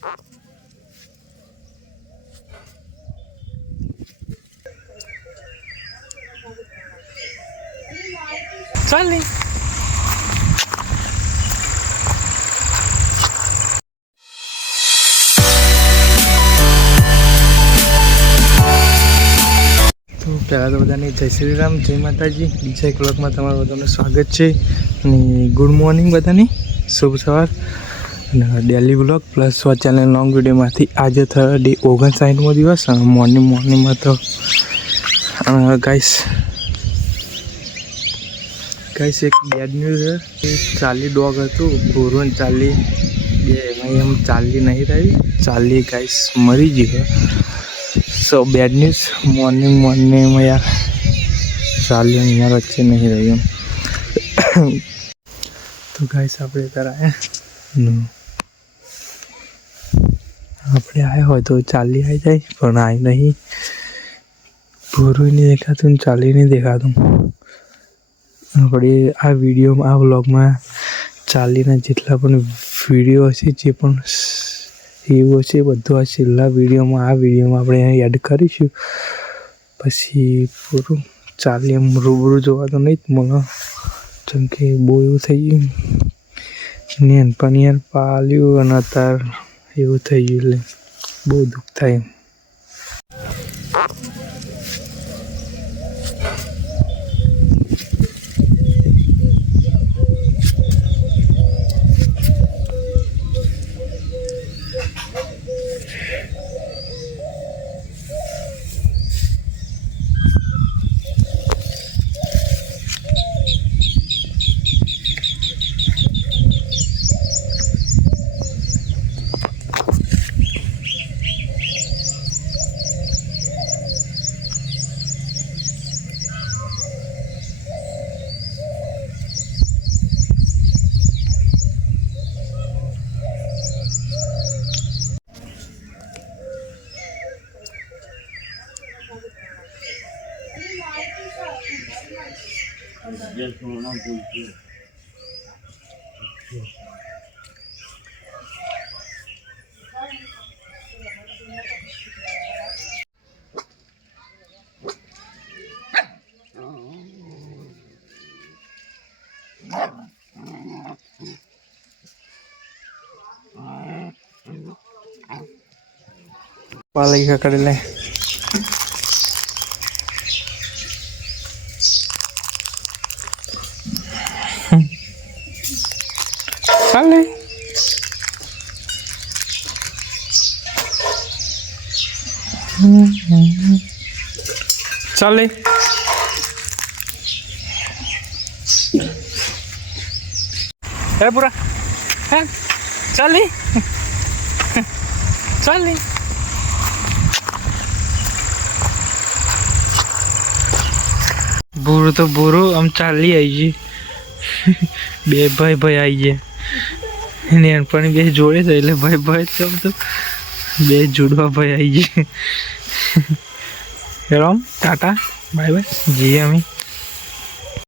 ચાલ નહીં તો પહેલાં તો બધાને જય શ્રી રામ, જય માતાજી. બીજા એક વ્લોગમાં તમારું બધાનું સ્વાગત છે અને ગુડ મોર્નિંગ બધાની, શુભ સવાર. અને daily vlog plus channel long વિડીયોમાંથી આજે થયો ડે 59મો દિવસ. મોર્નિંગમાં તો ગાઈસ એક બેડ ન્યૂઝ છે. ચાલી ડોગ હતું ભૂરું ને ચાલી બે, એમ ચાલી નહીં રહી. ચાલી ગાઈસ મરી ગઈ. સો બેડ ન્યૂઝ મોર્નિંગમાં યાર ચાલી અમારા વચ્ચે નહીં રહ્યું. તો ગાઈસ આપણે આવ્યા હોય તો ચાલી આવી જાય, પણ આવી નહીં. ભૂરું નહીં દેખાતું, ચાલી નહીં દેખાતું. આપણે આ વિડીયોમાં, આ વ્લોગમાં ચાલીના જેટલા પણ વિડીયો હશે, જે પણ એવું હશે, બધું આ છેલ્લા વિડીયોમાં આપણે એડ કરીશું. પછી પૂરું ચાલી એમ રૂબરૂ જોવા તો નહીં જ મળે, જેમ કે બહુ એવું થઈ ગયું. નેનપણ યાર પાલ્યું અને અત્યારે એવું થઈ ગયું, એટલે બહુ દુઃખ થાય એમ. પાલઈ કરી લે. ચાલે ચાલે હે પૂરા હે ચાલે ચાલે. બુરું તો બુરું આમ ચાલી આવી ગઈ. બે ભાઈ આવી ગયા. નેનપણ બે જોડે છે, એટલે ભાઈ ચમ તો બે જોડવા ભાઈ આવી ગયા. રામ ટાટા બાય બાય જઈએ અમે.